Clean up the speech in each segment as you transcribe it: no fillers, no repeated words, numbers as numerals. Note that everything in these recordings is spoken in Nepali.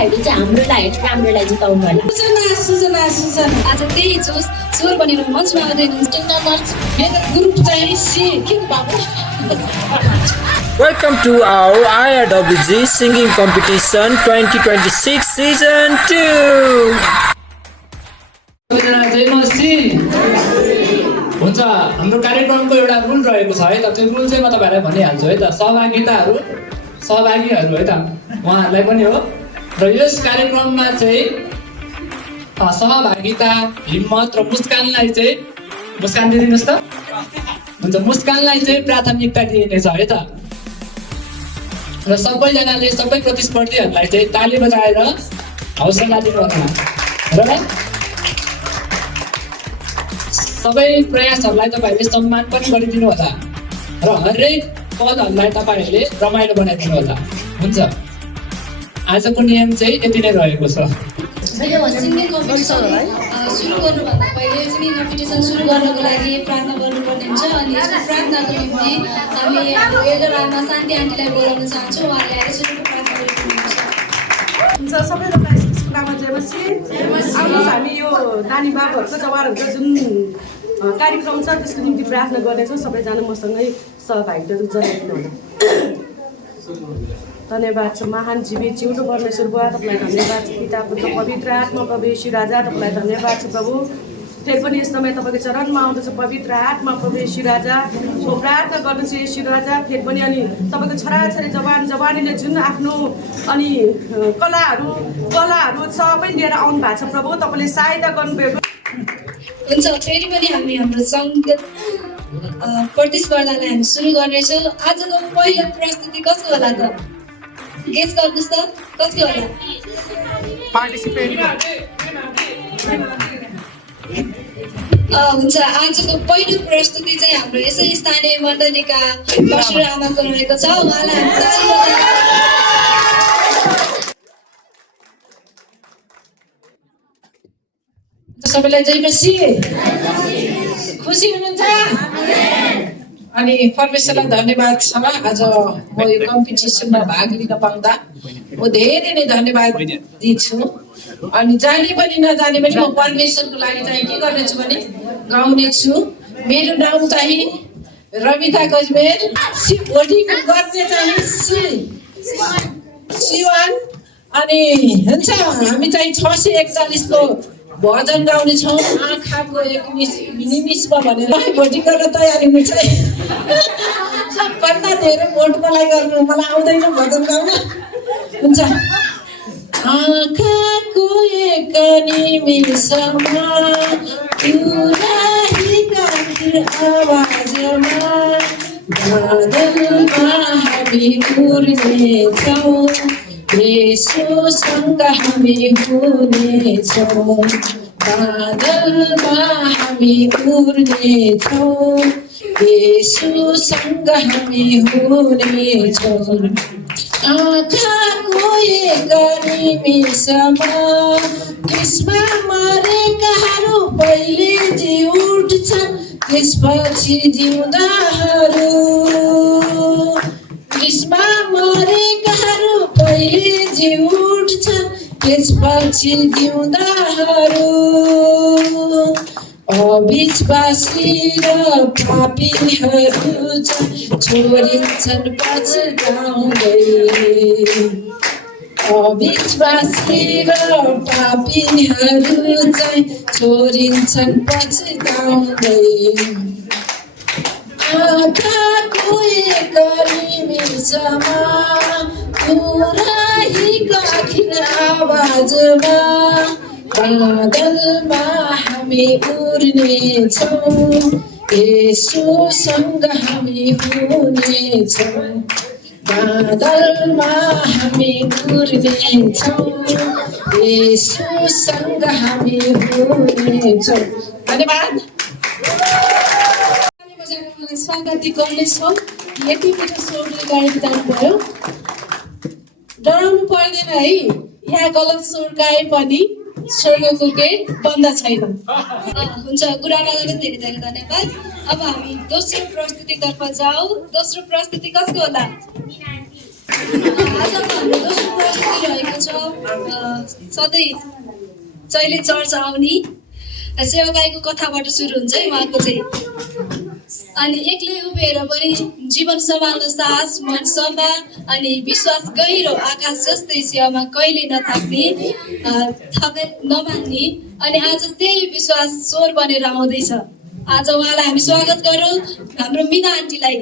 तपाईँहरूले चाहिँ हाम्रोलाई जिताउनु होला। सुजना आज त्यही चोर बनेर मञ्चमा आउँदै हुनुहुन्छ। मेरो ग्रुप चाहिँ सी के बाबु। Welcome to our IRWG Singing Competition 2026 Season 2. हुन्छ हाम्रो कार्यक्रमको एउटा रुल रहेको छ है त त्यो रुल चाहिँ म तपाईहरुलाई भनिहाल्छु है त सहभागीहरू है त उहाँहरूलाई पनि हो र यस कार्यक्रममा चाहिँ सहभागिता हिम्मत र मुस्कानलाई चाहिँ मुस्कान दिदिनुस् त हुन्छ मुस्कानलाई चाहिँ प्राथमिकता दिइनेछ है त र सबैजनाले सबै प्रतिस्पर्धीहरूलाई चाहिँ ताली बजाएर हौसला दिनुहोला र सबै प्रयासहरूलाई तपाईहरुले सम्मान पनि गरिदिनु होला र हरेक पदहरूलाई तपाईहरुले रमाइलो बनाइदिनु होला हुन्छ आजको नियम चाहिँ यति नै रहेको छ सिङ्गिङ कम्पिटिसन सुरु गर्नुभन्दा पहिले सिङ्गिङ कम्पिटिसन सुरु गर्नको लागि प्रार्थना गर्नुपर्ने हुन्छ अनि यसको प्रार्थनाको निम्ति हामी हाम्रो एल्डरमा शान्ति आन्टीलाई बोलाउन चाहन्छौँ उहाँले आएर सुरुको प्रार्थना गरिदिनुहुन्छ हुन्छ सबैजनालाई स्कुलमा जयमसी आउनुहोस् हामी यो नानी बाबुहरूको जवानहरूको जुन कार्यक्रम छ त्यसको निम्ति प्रार्थना गर्नेछौँ सबैजना मसँगै सहभागिता जनाइदिनु होला धन्यवाद छ महान जीवित जिउँदो परमेश्वर बुवा तपाईँलाई धन्यवाद छ पिता पुत्र पवित्र आत्मा प्रभु यीशु राजा तपाईँलाई धन्यवाद छ प्रभु फेरि पनि यस समय तपाईँको चरणमा आउँदछ पवित्र आत्मा प्रभु यीशु राजा म प्रार्थना गर्दछु यीशु राजा फेरि पनि अनि तपाईँको छोराछोरी जवानीले जुन आफ्नो अनि कलाहरू सबै लिएर आउनु भएको छ प्रभु तपाईँले सहायता गर्नुभएको हुन्छ फेरि पनि हामी हाम्रो सङ्गीत प्रतिस्पर्धालाई हामी सुरु गर्नेछौँ आजको पहिलो प्रस्तुति कसको होला त गेस गर्नुहोस् त कसको होला हुन्छ आजको पहिलो प्रस्तुति चाहिँ हाम्रो यसै स्थानीय मण्डलीका परशुरामाको रहेको छ उहाँलाई हामी ताली बजाएर सबैलाई जयमसी खुसी हुनुहुन्छ अनि परमेश्वरलाई धन्यवाद छ आज म यो कम्पिटिसनमा भाग लिन पाउँदा म धेरै नै धन्यवाद दिन्छु अनि जाने पनि नजाने पनि म परमेश्वरको लागि चाहिँ के गर्नेछु भने गाउने छु मेरो नाम चाहिँ रमिता गजमेर भोटिङ गर्ने चाहिँ सिवान अनि हुन्छ हामी चाहिँ 641 को भजन गाउने छौँ आँखाको एक निमिषमा भनेर भोटिङ गर्न तयारी हुन्छ सबभन्दा धेरै भोटको लागि गर्नु मलाई आउँदैन भजन गाउन हुन्छ आँखाको एक निमिषमा आवाजमा बादलमा हामी उड्नेछौँ येशूसँग हामी हुनेछौँ बादलमा हामी उड्नेछौँ येशूसँग हामी हुनेछौँ आँखाको एक निमिषमा त्यसमा मरेकाहरू पहिले जी उठ्छन् त्यसपछि जिउँदाहरू त्यसमा मरेकाहरू पहिले जी उठ्छन् त्यसपछि जिउँदाहरू अविश्वासी र पापीहरू छोडिन्छन् पछुताउँदै अविश्वासी र पापीहरू चाहिँ छोडिन्छन् पछुताउँदै आँखाको एक निमिषमा तुराहीको आखिर आवाजमा बादलमा हामी उड्नेछौँ येशूसँग हामी हुनेछौँ बादलमा हामी उड्नेछौँ येशूसँग हामी हुनेछौँ धन्यवाद स्वागत गर्नेछौँ यति मेरो स्वरले गायक जानुभयो डराउनु पर्दैन है यहाँ गलत स्वर गाए पनि स्वर्गको गेट बन्द छैन हुन्छ गुरागालाई धेरै धेरै धन्यवाद अब हामी दोस्रो प्रस्तुतितर्फ जाऊ दोस्रो प्रस्तुति कसको होला आज हाम्रो दोस्रो प्रस्तुति रहेको छ सधैँ जहिले चर्च आउने सेवाकाईको कथाबाट सुरु हुन्छ है उहाँको चाहिँ। अनि एक्लै उभिएर पनि जीवन सम्हाल्न साहस, मन सफा अनि विश्वास गहिरो आकाश जस्तै सेवामा कहिले नथाक्ने, थकाइ नमान्ने अनि आज त्यही विश्वास स्वर बनेर आउँदैछ। आज उहाँलाई हामी स्वागत गरौँ, हाम्रो मिना आन्टीलाई।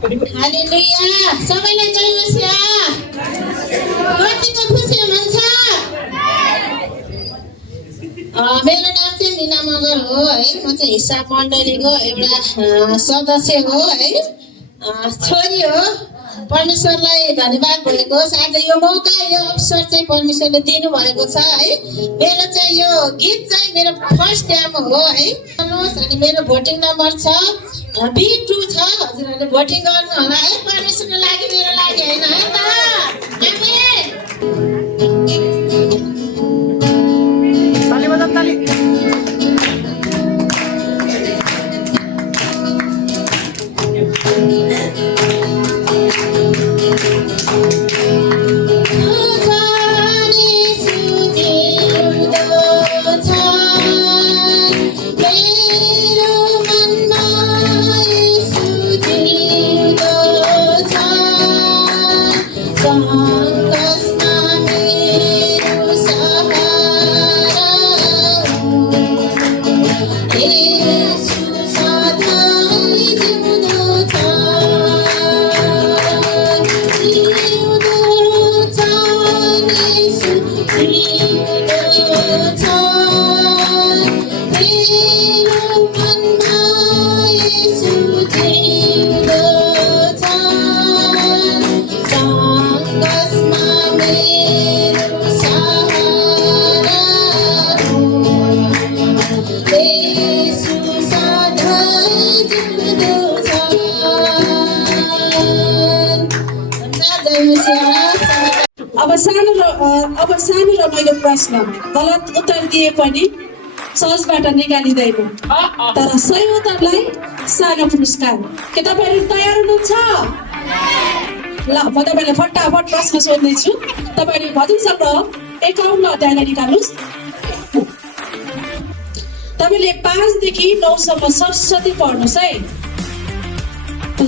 हालेलुया, सबैलाई जय मसीह। कतिको खुसी हुनुहुन्छ? मेरो नाम चाहिँ मिना मगर हो है। म चाहिँ हिसाब मण्डलीको एउटा सदस्य हो है, छोरी हो। परमेश्वरलाई धन्यवाद भएको छ। आज यो मौका, यो अवसर चाहिँ परमेश्वरले दिनुभएको छ है। मेरो चाहिँ यो गीत चाहिँ मेरो फर्स्ट टाइम हो है। अनि मेरो भोटिङ नम्बर छ B2 छ। हजुरहरूले भोटिङ गर्नु होला है, परमेश्वरको लागि, मेरो लागि होइन है त। अब सानो रमाइलो प्रश्न, गलत उत्तर दिए पनि सहजबाट निकालिँदैन, तर सही उत्तरलाई सानो पुरस्कार। के तपाईँहरू तयार हुनुहुन्छ? ल, म तपाईँलाई फटाफट प्रश्न सोध्दैछु। तपाईँहरू भजनसँग 51 अध्यायलाई निकाल्नुहोस्। तपाईँले 5 देखि 9 सम्म सरस्वती पढ्नुहोस् है।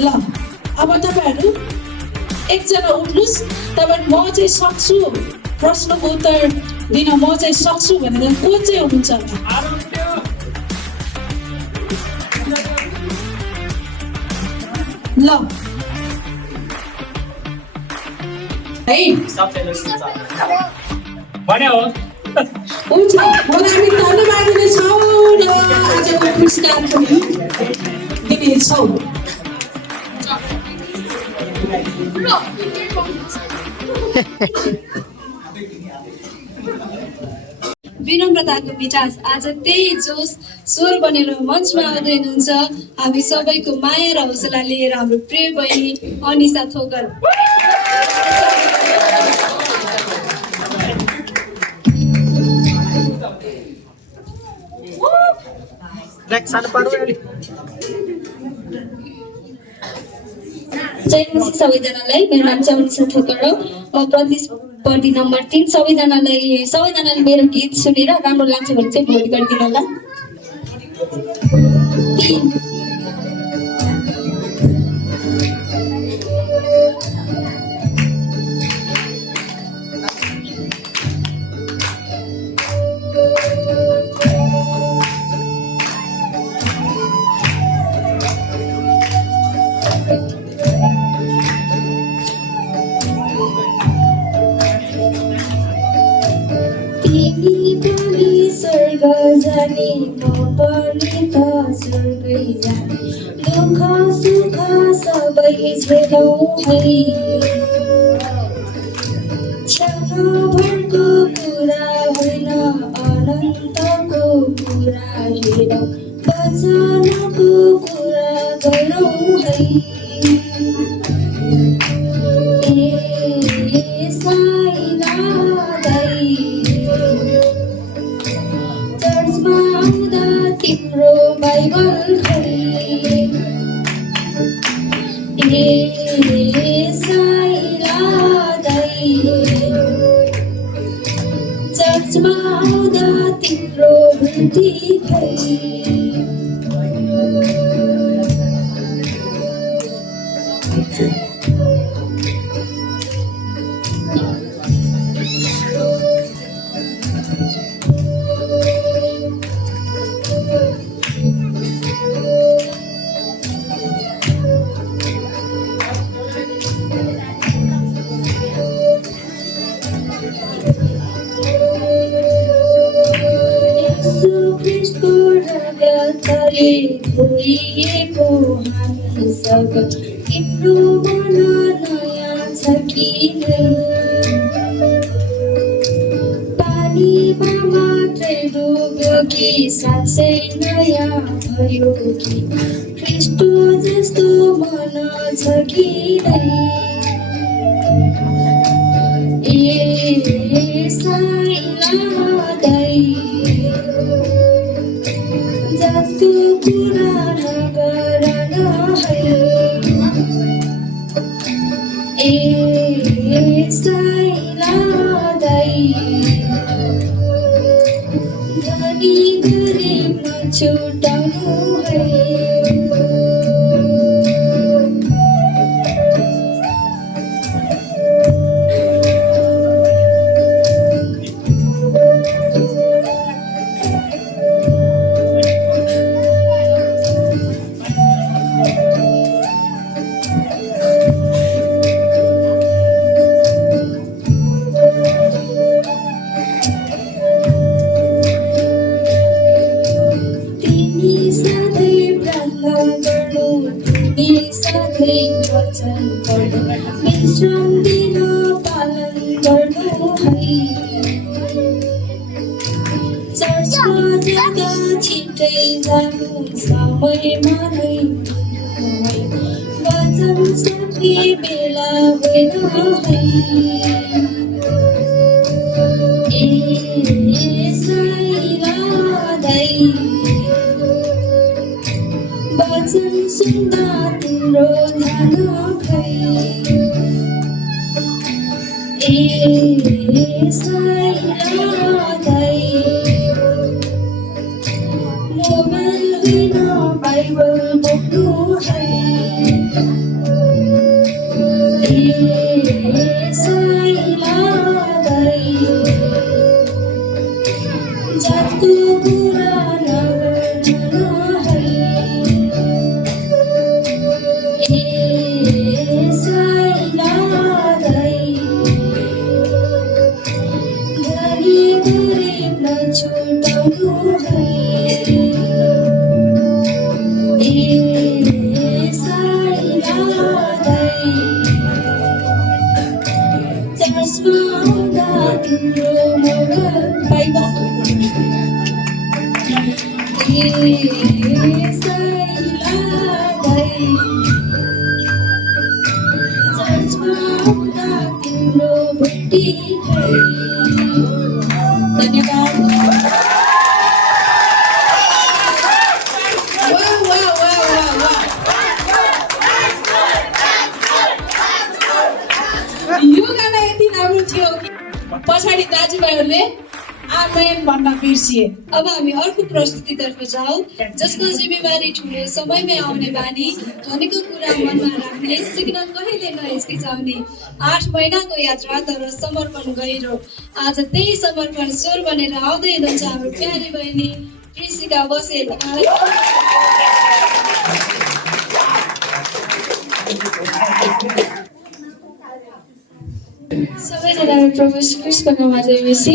ल, अब तपाईँहरू एकजना उठ्नुहोस्। तपाईँ म चाहिँ सक्छु प्रश्नको उत्तर दिन, म चाहिँ सक्छु भनेर को चाहिँ हुनुहुन्छ? ल है भन्यो हुन्छ, मलाई हामी धन्यवाद दिनेछौँ र आजको पुरस्कार पनि दिनेछौँ। विनम्रताको मिठास, आज त्यही जोस स्वर बनेर मञ्चमा आउँदै हुनुहुन्छ हामी सबैको माया र हौसला लिएर हाम्रो प्रिय बहिनी अनिसा थोकर। जय मसीह सबैजनालाई। मेरो नाम चाहिँ अनिसा थोकर हो। प्रतिस्पर्धी नम्बर 3। सबैजनाले मेरो गीत सुनेर राम्रो लाग्छ भने चाहिँ भोट गरिदिनु होला। जाने म पनि त स्वर्गै जाने, दुःख सुख सबै झेलौँ है। क्षणभरको कुरा होइन, अनन्तको कुरा हेरौँ, वचनको कुरा गरौँ है। तिम्रो बाइबल खै चर्चमा आउँदा तिम्रो भेटी भई तले धोइएको हामी सब तिम्रो मन नयाँ छ कि नै पानीमा मात्रै डुब्यो कि साँच्चै नयाँ भयो कि ख्रीष्ट जस्तो मन छ कि नै ए साइलादै जस्तो कुरा नगर न है ए साइलादै धनी गरिब नछुटाउनु है वचन पढ्नु विश्राम दिन पालन गर्नु है चर्चमा जाँदा छिट्टै जानु समयमा नै वचन सक्ने बेला होइन है ए साइलादै वचन सुन्दा तिम्रो ध्यान भई ए साइलादै मोबाइल होइन बाइबल बोक्नु है ए साइलादै जातको कुरा नगर्नु है छुटाउनु है ए साइलादै चर्चमा आउँदा तिम्रो मोबाइल बाइबल ए साइलादै चर्चमा आउँदा तिम्रो भेटी भई धन्यवाद यो गाना यति राम्रो थियो कि पछाडि दाजुभाइहरूले आमेन भन्न बिर्सिए। अब हामी अर्को प्रस्तुतितर्फ जाउँ जसको जिम्मेवारी ठुलो समयमै आउने बानी भनेको कुरा मनमा राख्ने सिक्न कहिले नहिचकिचाउने 8 महिनाको यात्रा तर समर्पण गहिरो आज त्यही समर्पण स्वर बनेर आउँदै हुनुहुन्छ हाम्रो प्यारी बहिनी कृषिका बसेल सबैजनालाई प्रभु श्री कृष्णको माझै बेसी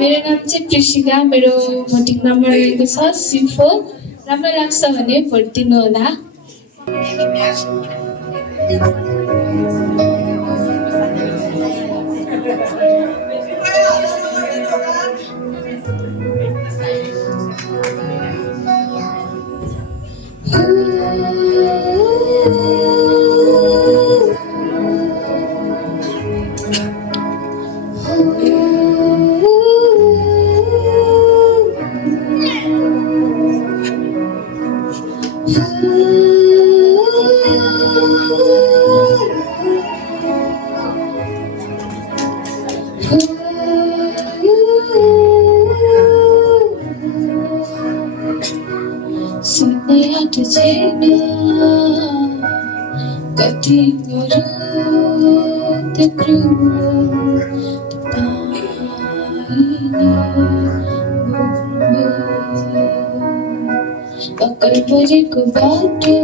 मेरो नाम चाहिँ कृषिका मेरो भोटिङ नम्बर रहेको छ 4 राम्रो लाग्छ भने भोट दिनु होला कति गरौँ त्यो क्रूर पक्कै परेको बाटो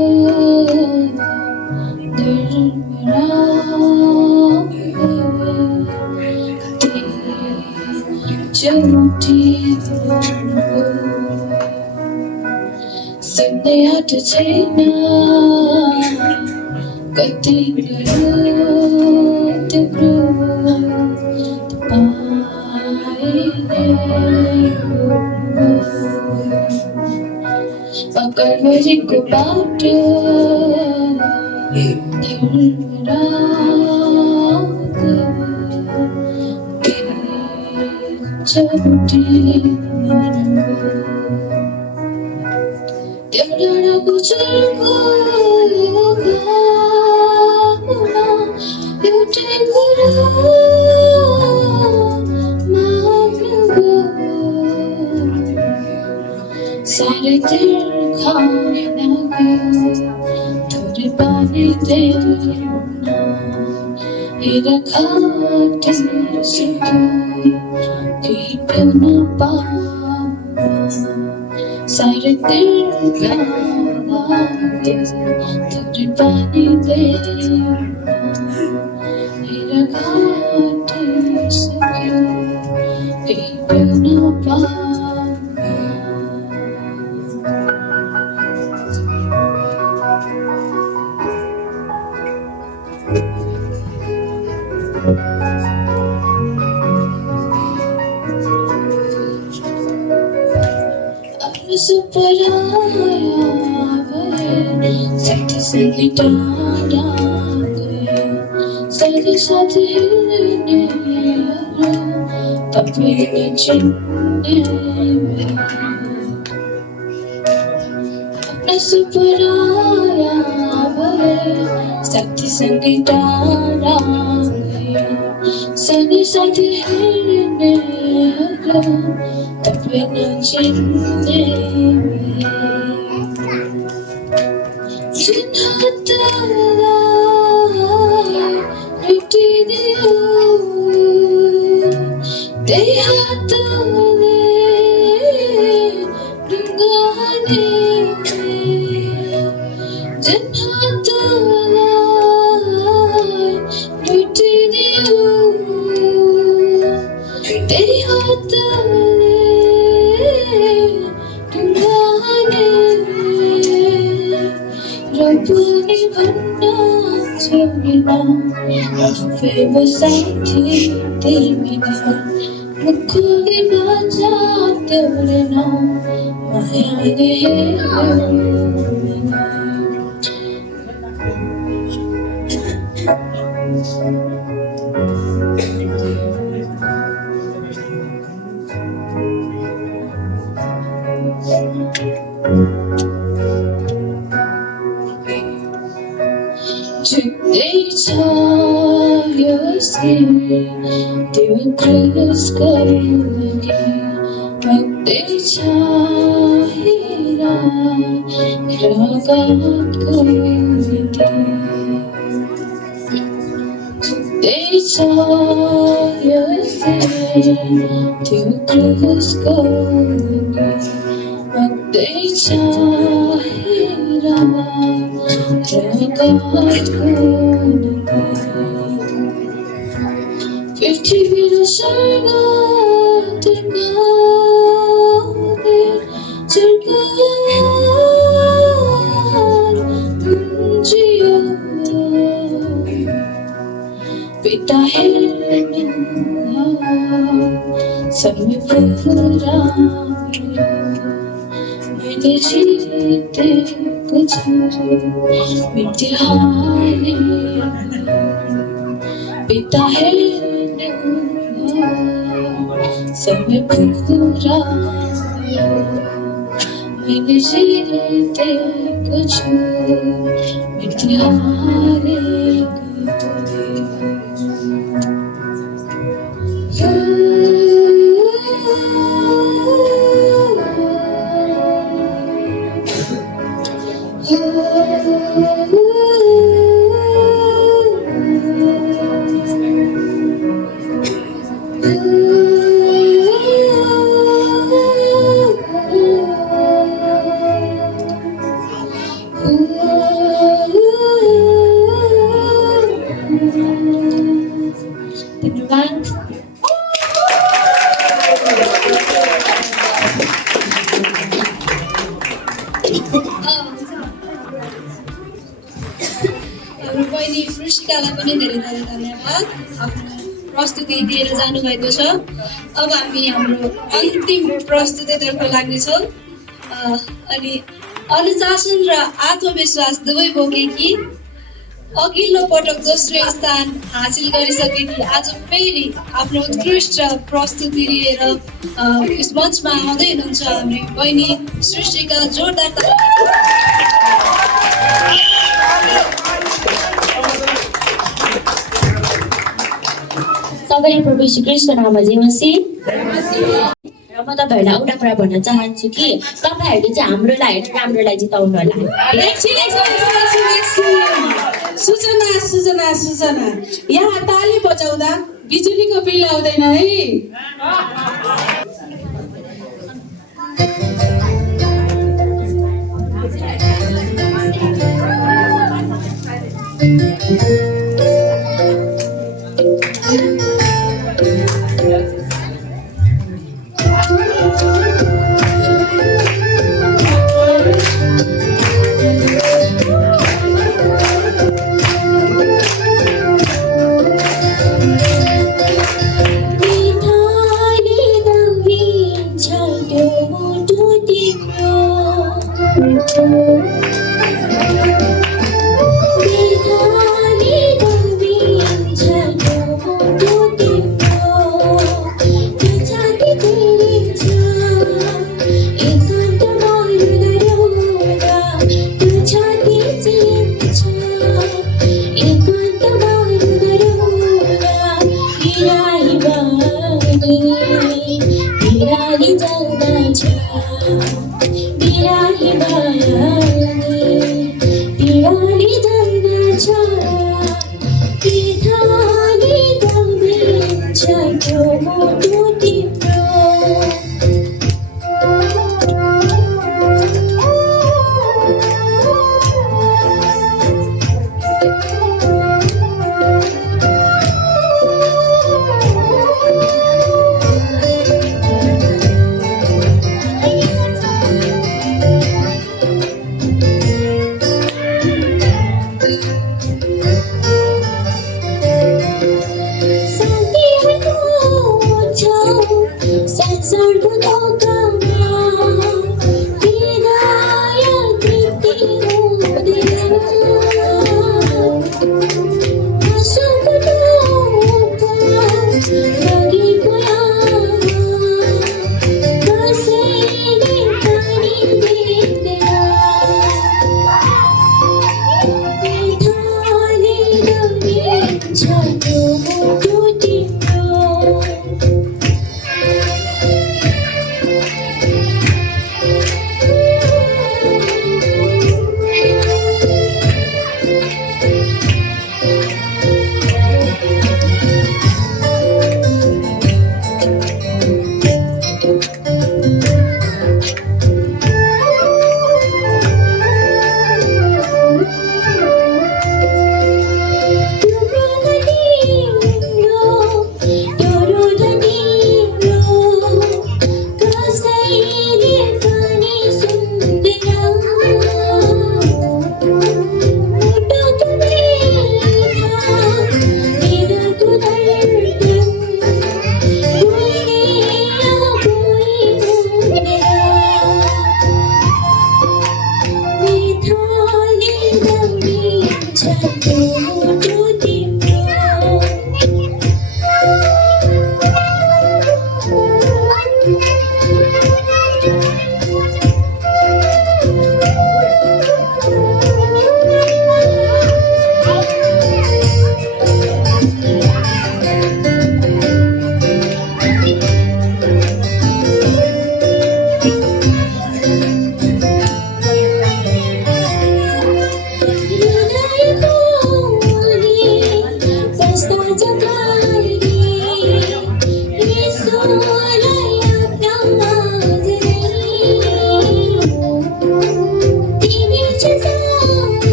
चौटी सुन्ने आँट छैन कति गरौँ त्यो क्रूर पक्कै परेको बाटो चौटी त्यो डाँडाको चर्को घाममा एउटै कुरा माग्नुको साह्रै तिर्खा लाग्यो थोरै पानी देऊ हेर खाटिसक्यो केही पिउन पाउन साह्रै तिर्खा लाग्यो थोरै पानी देऊ हेर खाटिसक्यो केही पिउन पाउन सुपराया भए साथी टाढा गयो साथी साथी हिँड्नेहरू तपाईँले चिन्ने आफ्नो सुपराया भए साथीसँगै टाढा गयो साथी साथी हिँड्नेहरू तपाईँले चिन्ने जुन हातलाई लुटिदियो त्यही हातले ढुङ्गा हाने जुन हातलाई लुटिदियो त्यही हातले Rabuni bhanna chauna afe basaithi timina mukhuli baja teurena mayane Today's your skin, they will cross again. But they chahira, ragat community. Today's your skin, they will cross again. But they chahira. पृथ्वीको स्वर्ग देखाउने गुन्जियो पिता हेर्ने समय पुरा मैले जितेको छु मिट्टी हारे पिता हेर्ने समय पुरा मैले जितेको छु मिट्टी हारे हाम्रो बहिनी वृष्टिकालाई पनि धेरै धेरै धन्यवाद आफ्नो प्रस्तुति दिएर जानुभएको छ। अब हामी हाम्रो अन्तिम प्रस्तुतितर्फ लाग्नेछौँ। अनि अनुशासन र आत्मविश्वास दुवै बोकेकी अघिल्लो पटक दोस्रो स्थान हासिल गरिसकेकी आज फेरि आफ्नो उत्कृष्ट प्रस्तुति लिएर यस मञ्चमा आउँदै हुनुहुन्छ हाम्रो बहिनी सृष्टिका। जोरदार सबैलाई प्रभु श्री कृष्ण नाममा जयमसी। र म तपाईँहरूलाई एउटा कुरा भन्न चाहन्छु कि तपाईँहरूले चाहिँ हाम्रोलाई होइन राम्रोलाई जिताउनु होला। सूचना सूचना सूचना यहाँ ताली बजाउँदा बिजुलीको बिल आउँदैन है।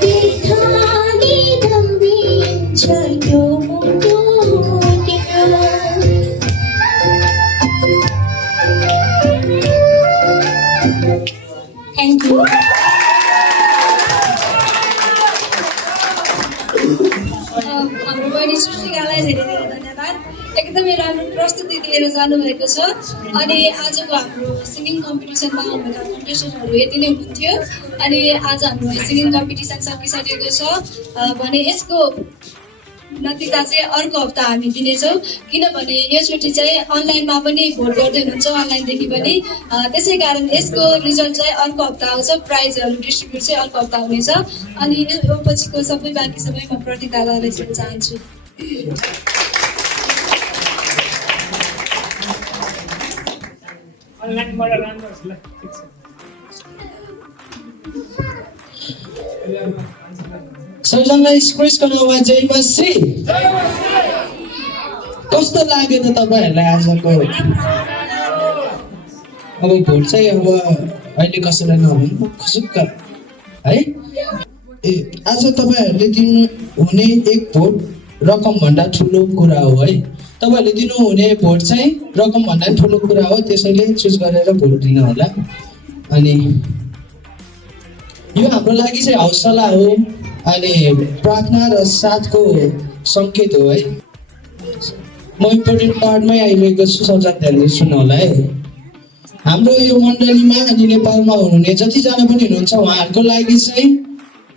बिर्खाले दम्बिन्छ यो मुटु तिम्रो थ्याङ्क यू हाम्रो बहिनी सृष्टिकालाई धेरै धेरै धन्यवाद एकदमै राम्रो प्रस्तुति दिएर जानुभएको छ अनि आजको हाम्रो सिङ्गिङ कम्पिटिसनमा आउनुभएका कन्टेस्टेन्टहरू यति नै हुनुहुन्थ्यो अनि आज हाम्रो सिङ्गिङ कम्पिटिसन सकिसकेको छ भने यसको नतिजा चाहिँ अर्को हप्ता हामी दिनेछौँ किनभने योचोटि चाहिँ अनलाइनमा पनि भोट गर्दै हुनुहुन्छ अनलाइनदेखि पनि त्यसै कारण यसको रिजल्ट चाहिँ अर्को हप्ता आउँछ प्राइजहरू डिस्ट्रिब्युट चाहिँ अर्को हप्ता हुनेछ अनि यो पछिको सबै बाँकी सबै म प्रतियोगितालाई दिन चाहन्छु सबैजनालाई स्क्रिसको नाउँमा जय मसी कस्तो लाग्यो त तपाईँहरूलाई आजको अब भोट चाहिँ अब अहिले कसैलाई नहुनु खुसुक्क है ए आज तपाईँहरूले दिनु हुने एक भोट रकमभन्दा ठुलो कुरा हो है तपाईँहरूले दिनुहुने भोट चाहिँ रकमभन्दा ठुलो कुरा हो त्यसैले चुज गरेर भोट दिनु होला अनि यो हाम्रो लागि चाहिँ हौसला हो अनि प्रार्थना र साथको सङ्केत हो है म इम्पोर्टेन्ट पार्टमै आइरहेको छु सबजना ध्यानले सुन्नु होला है हाम्रो यो मण्डलीमा अनि नेपालमा हुनुहुने जतिजना पनि हुनुहुन्छ उहाँहरूको लागि चाहिँ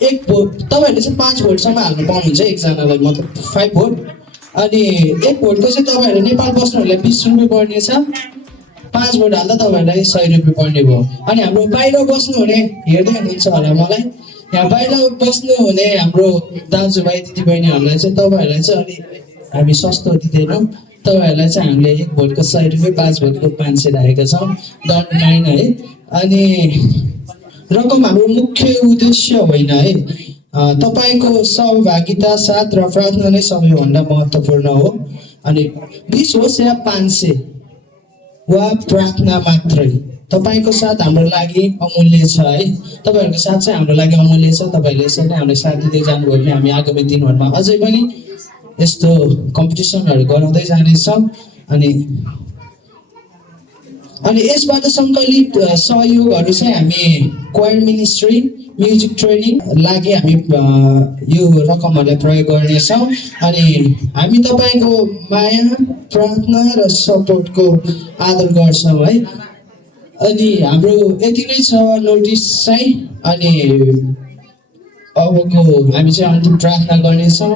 एक भोट तपाईँहरूले चाहिँ 5 भोटसम्म हाल्नु पाउनुहुन्छ एकजनालाई मतलब 5 भोट अनि एक भोटको चाहिँ तपाईँहरू नेपाल बस्नुहुनेलाई 20 रुपियाँ पर्नेछ 5 भोट हाल्दा तपाईँहरूलाई 100 रुपियाँ पर्ने भयो अनि हाम्रो बाहिर बस्नुहुने हेर्दै हुनुहुन्छ होला मलाई यहाँ बाहिर बस्नुहुने हाम्रो दाजुभाइ दिदीबहिनीहरूलाई चाहिँ तपाईँहरूलाई चाहिँ अलि हामी सस्तो दिँदैनौँ तपाईँहरूलाई चाहिँ हामीले एक भोटको 100 रुपियाँ 5 भोटको 500 राखेका छौँ डट नाइन है अनि रकम हाम्रो मुख्य उद्देश्य होइन है तपाईँको सहभागिता साथ र प्रार्थना नै सबैभन्दा महत्त्वपूर्ण हो अनि 20 होस् या 500 वा प्रार्थना मात्रै तपाईँको साथ हाम्रो लागि अमूल्य छ है तपाईँहरूको साथ चाहिँ हाम्रो लागि अमूल्य छ तपाईँहरूले यसरी नै हामीलाई साथ दिँदै जानुभयो भने हामी आगामी दिनहरूमा अझै पनि यस्तो कम्पिटिसनहरू गराउँदै जानेछौँ अनि यसबाट सङ्कलित सहयोगहरू चाहिँ हामी क्वायर मिनिस्ट्री म्युजिक ट्रेनिङ लागि हामी यो रकमहरूलाई प्रयोग गर्नेछौँ अनि हामी तपाईँको माया प्रार्थना र सपोर्टको आदर गर्छौँ है अनि हाम्रो यति नै छ नोटिस चाहिँ अनि अबको हामी चाहिँ अन्तिम प्रार्थना गर्नेछौँ